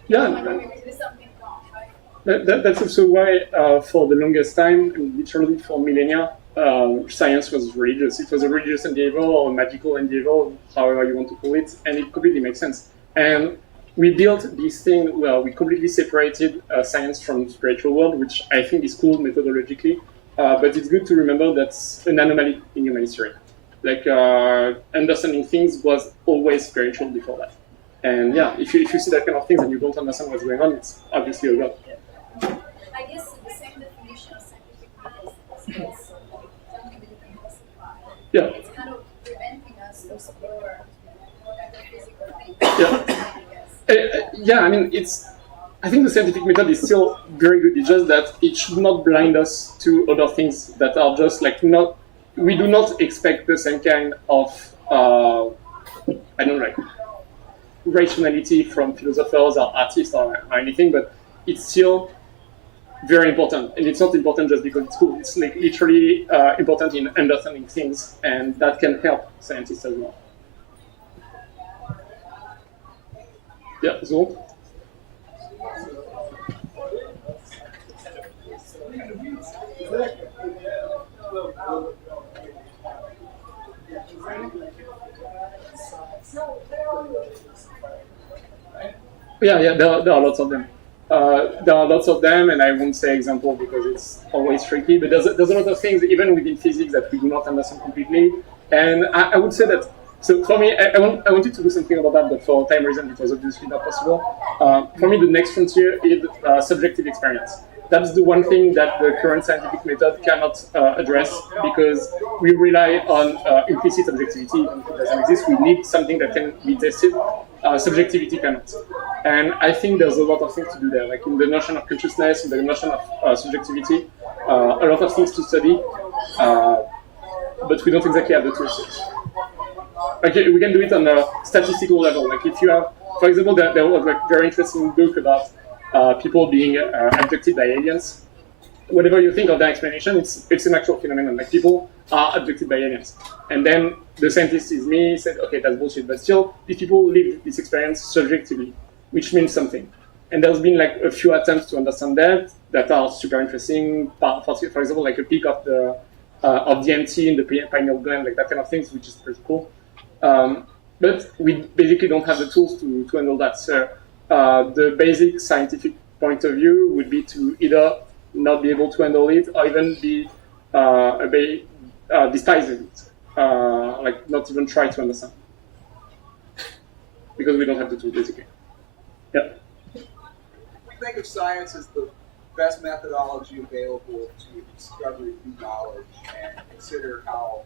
Yeah. Maybe there's something wrong, right? That's also why, for the longest time, and literally for millennia, science was religious. It was a religious endeavor or a magical endeavor, however you want to call it, and it completely makes sense. And we built this thing where we completely separated science from the spiritual world, which I think is cool methodologically, but it's good to remember that's an anomaly in human history. Like, understanding things was always spiritual before that. And yeah, if you see that kind of things and you don't understand what's going on, it's obviously a god. I guess the same definition of scientific method is something that you can classify. Yeah. It's kind of preventing us to explore more kind of physical things. Yeah, I mean, I think the scientific method is still very good. It's just that it should not blind us to other things that are just like not. We do not expect the same kind of I don't know, like rationality from philosophers or artists or anything, but it's still very important, and it's not important just because it's cool. It's like literally important in understanding things, and that can help scientists as well. Yeah, so. Yeah, there are lots of them. There are lots of them, and I won't say example because it's always tricky. But there's a lot of things, even within physics, that we do not understand completely. And I would say that. So for me, I wanted to do something about that, but for time reason, it was obviously not possible. For me, the next frontier is subjective experience. That's the one thing that the current scientific method cannot address, because we rely on implicit objectivity. Even if it doesn't exist, we need something that can be tested. Subjectivity cannot. And I think there's a lot of things to do there, like in the notion of consciousness, in the notion of subjectivity, a lot of things to study, but we don't exactly have the tools yet. Like, we can do it on a statistical level. Like if you have, for example, there was a very interesting book about people being abducted by aliens. Whatever you think of that explanation, it's an actual phenomenon. Like people are abducted by aliens. And then the scientist is me, said, okay, that's bullshit. But still, these people live this experience subjectively, which means something. And there's been like a few attempts to understand that are super interesting. For example, like a peak of the DMT in the pineal gland, like that kind of things, which is pretty cool. But we basically don't have the tools to handle that. So the basic scientific point of view would be to either not be able to handle it or even be despising it, like not even try to understand. Because we don't have the tools, basically. Yeah. We think of science as the best methodology available to discover new knowledge and consider how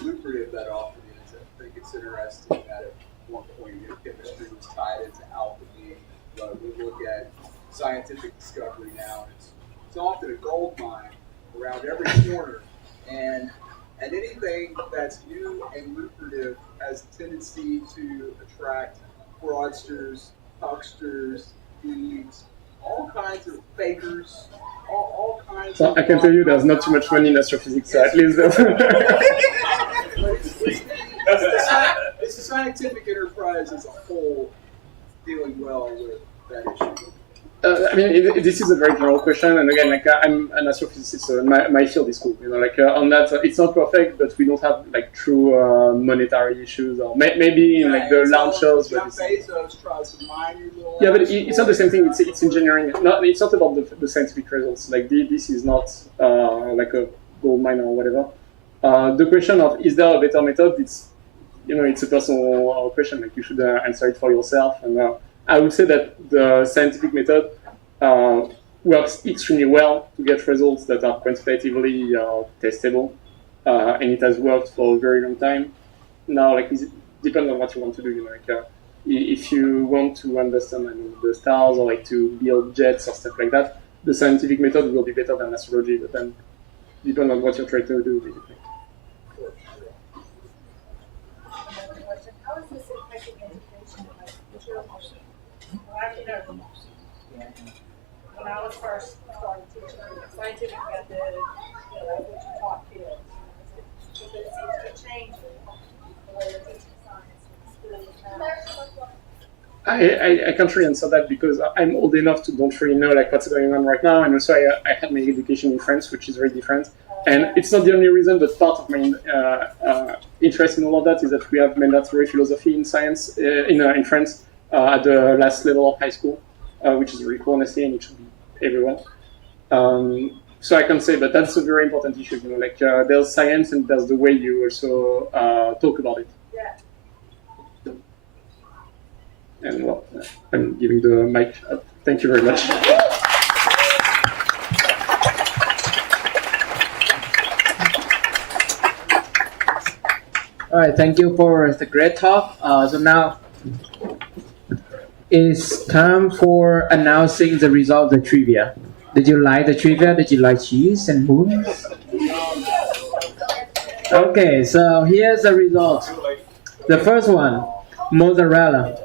lucrative that often is. I think it's interesting that at one point chemistry was tied into alchemy, but we look at scientific discovery now, and it's often a gold mine around every corner, and anything that's new and lucrative has a tendency to attract fraudsters, hucksters, thieves, all kinds of fakers, all kinds well, of... I can tell you there's not too much money in astrophysics, so at least... It's a scientific enterprise as a whole dealing well with that issue. I mean, this is a very general question, and again, like I'm an astrophysicist, so my field is cool. You know, like on that, it's not perfect, but we don't have like true monetary issues, or maybe in like the launchers. Jeff Bezos tries to mine your little. Yeah, but it's not the same thing. It's engineering. It's not about the scientific results. Like this is not like a gold mine or whatever. The question of is there a better method? It's a personal question. Like you should answer it for yourself. And I would say that the scientific method works extremely well to get results that are quantitatively testable, and it has worked for a very long time. Now, like it depends on what you want to do. You know, like if you want to understand the stars or like to build jets or stuff like that, the scientific method will be better than astrology. But then, depends on what you're trying to do, basically. Another question: how is this affecting education? Like, what's your emotion? When I was first starting teaching scientific method, that's what you taught kids. But it seems to be changing. I can't really answer that because I'm old enough to don't really know like what's going on right now, and also I had my education in France, which is very different. And it's not the only reason, but part of my interest in all of that is that we have mandatory philosophy in science in France at the last level of high school, which is really cool, honestly, and it should be everywhere. So I can say, but that's a very important issue. You know, like there's science and there's the way you also talk about it. Yeah. And well, I'm giving the mic up. Thank you very much. All right, thank you for the great talk. So now it's time for announcing the result of the trivia. Did you like the trivia? Did you like cheese and moons? Okay, so here's the result. The first one, mozzarella.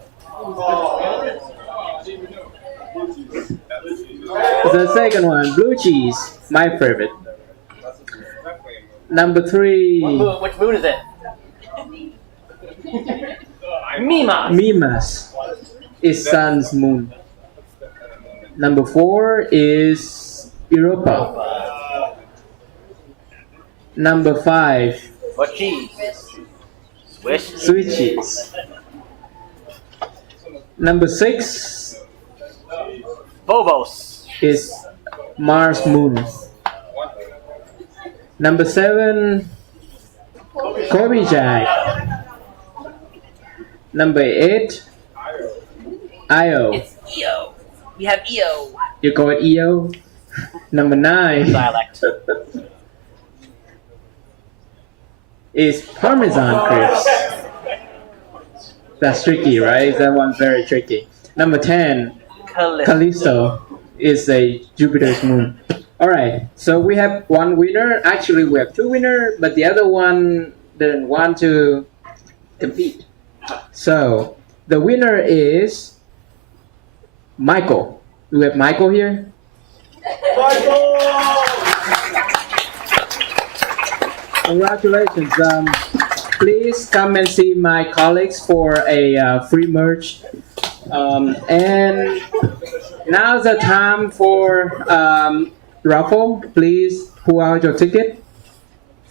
The second one, blue cheese, my favorite. Number 3. Which moon is it? Mimas is sun's moon. Number 4 is Europa. Number 5, What cheese? Swiss. sweet cheese. Number 6 Phobos. is Mars moon. Number 7, Jack. Number 8, Io. It's Io. We have Io. You call it Io. Number 9 Dialect. is Parmesan crisp. That's tricky, right? That one's very tricky. Number 10, Callisto is a Jupiter's moon. All right, so we have one winner. Actually, we have 2 winners, but the other one didn't want to compete. So the winner is Michael. Do we have Michael here? Congratulations. Please come and see my colleagues for a free merch. And now's the time for raffle. Please pull out your ticket.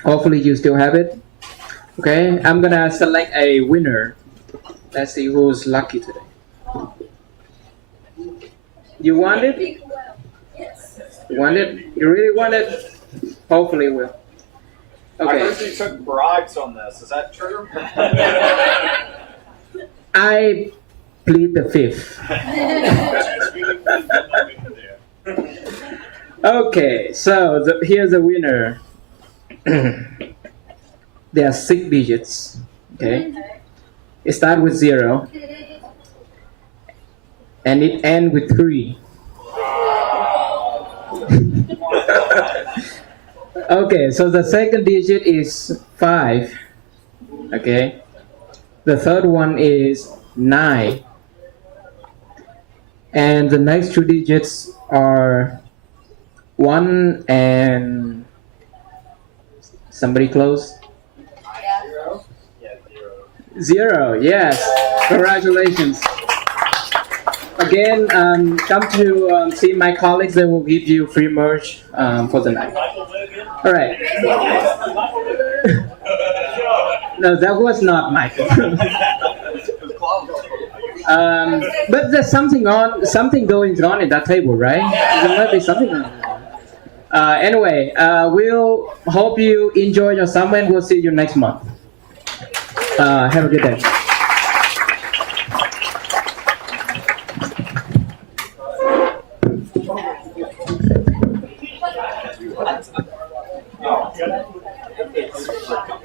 Hopefully you still have it. Okay, I'm gonna select a winner. Let's see who's lucky today. You want it? You want it? You really want it? Hopefully you will. I Okay. heard you took bribes on this. Is that true? I plead the fifth. Okay, so here's the winner. There are 6 digits. Okay, it starts with 0, and it ends with 3. Okay, so the second digit is 5. Okay, the third one is 9, and the next 2 digits are 1 and somebody close. 0. Yes, congratulations. Again, come to see my colleagues. They will give you free merch for the night. All right. No, that was not Michael. But there's something going on in that table, right? There might be something on. Anyway, we'll hope you enjoy your summer, and we'll see you next month. Have a good day. Oh.